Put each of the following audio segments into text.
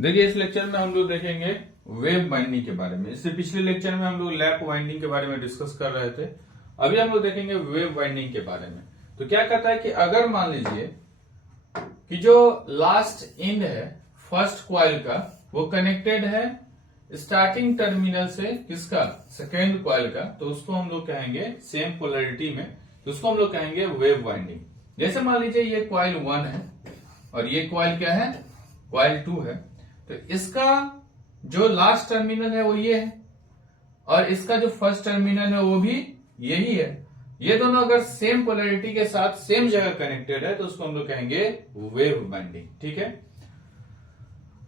देखिए इस लेक्चर में हम लोग देखेंगे वेव बाइंडिंग के बारे में। इससे पिछले लेक्चर में हम लोग लैप बाइंडिंग के बारे में डिस्कस कर रहे थे। अभी हम लोग देखेंगे वेव बाइंडिंग के बारे में। तो क्या कहता है कि अगर मान लीजिए कि जो लास्ट एंड है फर्स्ट कॉइल का वो कनेक्टेड है स्टार्टिंग टर्मिनल से किसका, सेकेंड कॉइल का, तो उसको हम लोग कहेंगे सेम पोलरिटी में, तो उसको हम लोग कहेंगे वेव बाइंडिंग। जैसे मान लीजिए ये कॉइल 1 है और ये कॉइल क्या है, कॉइल 2 है, तो इसका जो लास्ट टर्मिनल है वो ये है और इसका जो फर्स्ट टर्मिनल है वो भी यही है। ये दोनों अगर सेम पोलरिटी के साथ सेम जगह कनेक्टेड है तो उसको हम लोग कहेंगे वेव बाइंडिंग। ठीक है,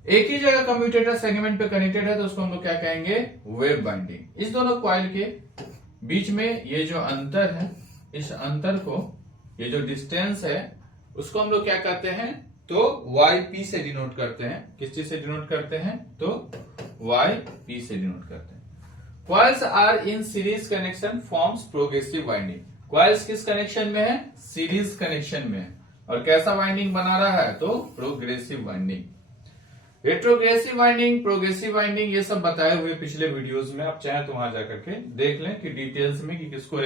एक ही जगह कम्यूटेटर सेगमेंट पे कनेक्टेड है तो उसको हम लोग क्या कहेंगे, वेव बाइंडिंग। इस दोनों कॉइल के बीच में ये जो अंतर है, इस अंतर को, ये जो डिस्टेंस है उसको हम लोग क्या कहते हैं, तो YP से डिनोट करते हैं। किस चीज से डिनोट करते हैं, तो YP से डिनोट करते हैं। Coils are in series connection forms progressive winding. Coils किस कनेक्शन में है, सीरीज कनेक्शन में है और कैसा वाइंडिंग बना रहा है, तो progressive winding. Retrogressive winding, progressive winding, ये सब बताए हुए पिछले वीडियोस में, आप चाहे तो वहां जाकर के देख लें कि डिटेल्स में कि किसको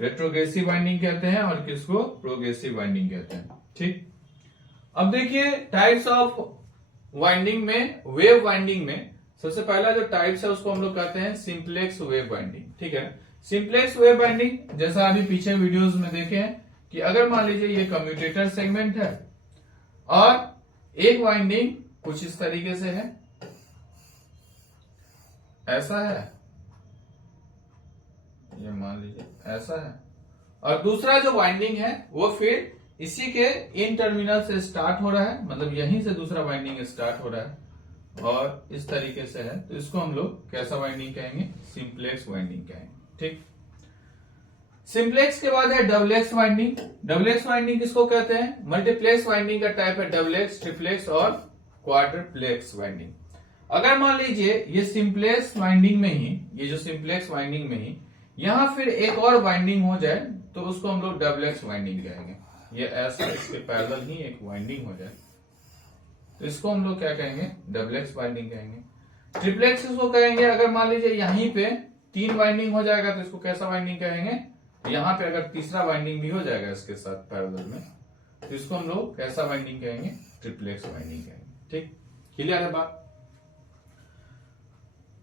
रेट्रोग्रेसिव वाइंडिंग कहते हैं और किसको प्रोग्रेसिव वाइंडिंग कहते हैं। ठीक, अब देखिए टाइप्स ऑफ वाइंडिंग में, वेव वाइंडिंग में सबसे पहला जो टाइप्स है उसको हम लोग कहते हैं सिंप्लेक्स वेव बाइंडिंग। ठीक है, सिंप्लेक्स वेव बाइंडिंग जैसा अभी पीछे वीडियोस में देखे हैं कि अगर मान लीजिए ये कम्यूटेटर सेगमेंट है और एक वाइंडिंग कुछ इस तरीके से है, ऐसा है, ये मान लीजिए ऐसा है, और दूसरा जो वाइंडिंग है वो फिर इसी के इन टर्मिनल से स्टार्ट हो रहा है, मतलब यहीं से दूसरा वाइंडिंग स्टार्ट हो रहा है और इस तरीके से है, तो इसको हम लोग कैसा वाइंडिंग कहेंगे, सिंप्लेक्स वाइंडिंग कहेंगे। ठीक, सिंप्लेक्स के बाद है डबलेक्स वाइंडिंग। डबलेक्स वाइंडिंग किसको कहते हैं, मल्टीप्लेक्स वाइंडिंग का टाइप है डबलेक्स, ट्रिप्लेक्स और क्वाड्रप्लेक्स वाइंडिंग। अगर मान लीजिए ये सिंप्लेक्स वाइंडिंग में ही, ये जो सिंप्लेक्स वाइंडिंग में ही यहां फिर एक और वाइंडिंग हो जाए तो उसको हम लोग डबलेक्स वाइंडिंग कहेंगे। ये ऐसा इसके पैरेलल ही एक वाइंडिंग हो जाए तो इसको हम लोग क्या कहेंगे, डबलेक्स वाइंडिंग कहेंगे। ट्रिप्लेक्स इसको कहेंगे अगर मान लीजिए यहीं पे 3 वाइंडिंग हो जाएगा तो इसको कैसा वाइंडिंग कहेंगे, यहां पे अगर तीसरा वाइंडिंग भी हो जाएगा इसके साथ पैरेलल में तो इसको हम लोग कैसा वाइंडिंग कहेंगे, ट्रिप्लेक्स वाइंडिंग कहेंगे। ठीक, क्लियर है बात।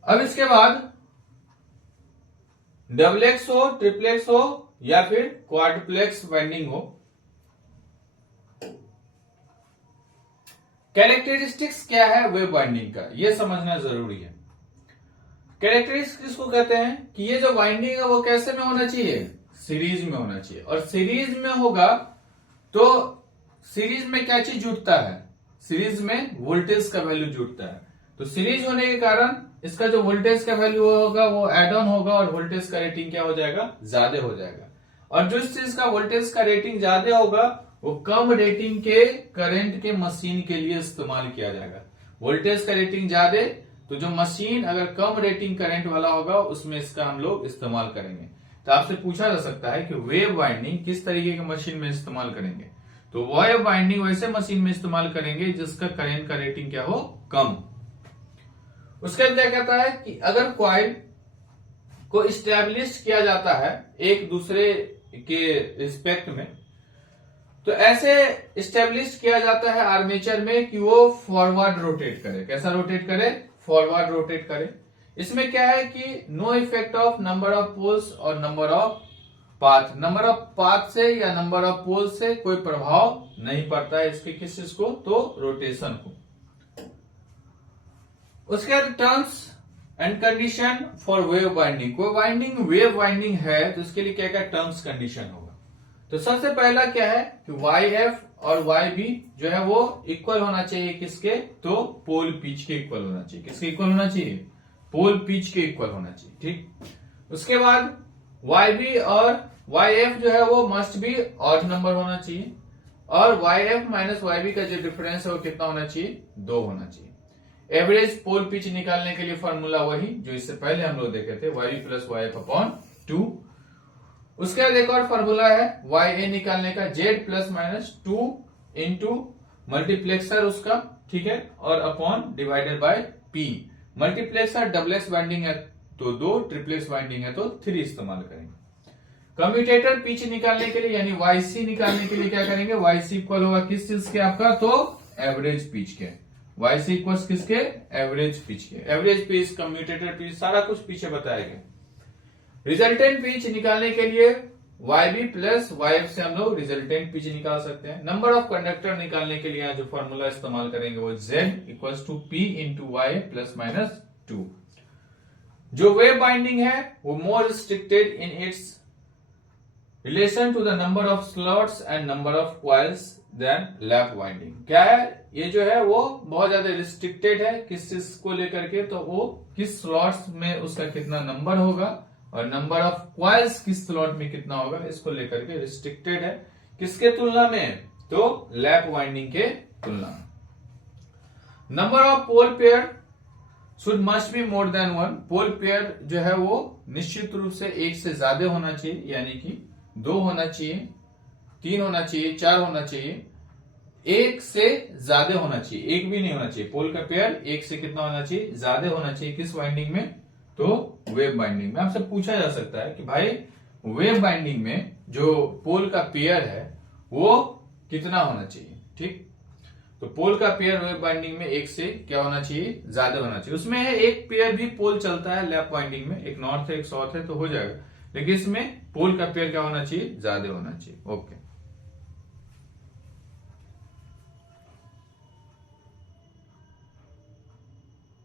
अब इसके बाद डबलेक्स हो, ट्रिप्लेक्स हो या फिर क्वाड्रप्लेक्स वाइंडिंग हो, कैरेक्टरिस्टिक्स क्या है वेव बाइंडिंग का, यह समझना जरूरी है। कैरेक्टरिस्टिक्स किसको कहते हैं कि ये जो वाइंडिंग है वो कैसे में होना चाहिए, सीरीज में होना चाहिए, और सीरीज में होगा तो सीरीज में क्या चीज जुड़ता है, सीरीज में वोल्टेज का वैल्यू जुड़ता है। तो सीरीज होने के कारण इसका जो वोल्टेज का वैल्यू होगा वो एड ऑन होगा और वोल्टेज का रेटिंग क्या हो जाएगा, ज्यादा हो जाएगा। और जो इस चीज का वोल्टेज का रेटिंग ज्यादा होगा वो कम रेटिंग के करंट के मशीन के लिए इस्तेमाल किया जाएगा। वोल्टेज का रेटिंग ज्यादा तो जो मशीन अगर कम रेटिंग करंट वाला होगा उसमें इसका हम लोग इस्तेमाल करेंगे। तो आपसे पूछा जा सकता है कि वेव बाइंडिंग किस तरीके की मशीन में इस्तेमाल करेंगे, तो वेव बाइंडिंग वैसे मशीन में इस्तेमाल करेंगे जिसका करंट का रेटिंग क्या हो, कम। उसके बाद क्या कहता है कि अगर कॉइल को इस्टेब्लिश किया जाता है एक दूसरे के रिस्पेक्ट में, तो ऐसे इस्टेब्लिश किया जाता है आर्मेचर में कि वो फॉरवर्ड रोटेट करे। कैसा रोटेट करे, फॉरवर्ड रोटेट करे। इसमें क्या है कि no effect of number of poles और number of path, number of path से या नंबर ऑफ पोल से कोई प्रभाव नहीं पड़ता है इसके किस चीज को, तो रोटेशन को। उसके बाद terms and condition for wave binding. कोई वाइंडिंग वेव बाइंडिंग है तो इसके लिए क्या क्या टर्म्स कंडीशन होगा, तो सबसे पहला क्या है कि YF और YB जो है वो इक्वल होना चाहिए किसके, तो पोल पिच के इक्वल होना चाहिए। किसके इक्वल होना चाहिए, पोल पिच के इक्वल होना चाहिए। ठीक, उसके बाद YB और YF जो है वो मस्ट भी ऑड नंबर होना चाहिए और YF माइनस YB का जो डिफरेंस है वो कितना होना चाहिए, 2 होना चाहिए। एवरेज पोल पिच निकालने के लिए फॉर्मूला वही जो इससे पहले हम लोग देखे थे, YB प्लस YF अपॉन 2। उसके बाद एक और फॉर्मूला है YA निकालने का, Z plus minus 2 into multiplexer उसका ठीक है, और upon divided by P. Multiplex और डबलेक्स बाइंडिंग है तो 2, ट्रिपलेक्स बाइंडिंग है तो 3 इस्तेमाल करेंगे। कम्यूटेटर पिच निकालने के लिए यानी YC निकालने के लिए क्या करेंगे, YC इक्वल होगा किस चीज के आपका, तो एवरेज पिच के। YC इक्वल किसके, एवरेज पिच के। एवरेज पिच, कम्यूटेटर पिच, सारा कुछ पीछे बताया गया। रिजल्टेंट पिच निकालने के लिए YB प्लस YF से हम लोग रिजल्टेंट पिच निकाल सकते हैं। नंबर ऑफ कंडक्टर निकालने के लिए जो फॉर्मूला इस्तेमाल करेंगे वो Z equals to P into Y plus minus 2। जो वेव बाइंडिंग है वो more restricted in its relation to the number of slots and number of coils then lap winding. क्या है, ये जो है वो बहुत ज्यादा रिस्ट्रिक्टेड है किस चीज को लेकर के, तो वो किस स्लॉट्स में उसका कितना नंबर होगा और नंबर ऑफ कॉइल्स किस स्लॉट में कितना होगा, इसको लेकर के रिस्ट्रिक्टेड है। किसके तुलना में, तो लैप वाइंडिंग के तुलना में। Number of pole pair should must be more than 1। Pole pair जो है वो निश्चित रूप से एक से ज्यादा होना चाहिए, यानी कि 2 होना चाहिए, 3 होना चाहिए, 4 होना चाहिए, एक से ज्यादा होना चाहिए, एक भी नहीं होना चाहिए। पोल का पेयर एक से कितना होना चाहिए, ज्यादा होना चाहिए। किस बाइंडिंग में, तो वेव बाइंडिंग में। आपसे पूछा जा सकता है कि भाई वेव बाइंडिंग में जो पोल का पेयर है वो कितना होना चाहिए, ठीक। तो पोल का पेयर वेव बाइंडिंग में एक से क्या होना चाहिए, ज्यादा होना चाहिए। उसमें है एक पेयर भी पोल चलता है लैप बाइंडिंग में, एक नॉर्थ है एक साउथ है तो हो जाएगा, लेकिन इसमें पोल का पेयर क्या होना चाहिए, ज्यादा होना चाहिए। ओके।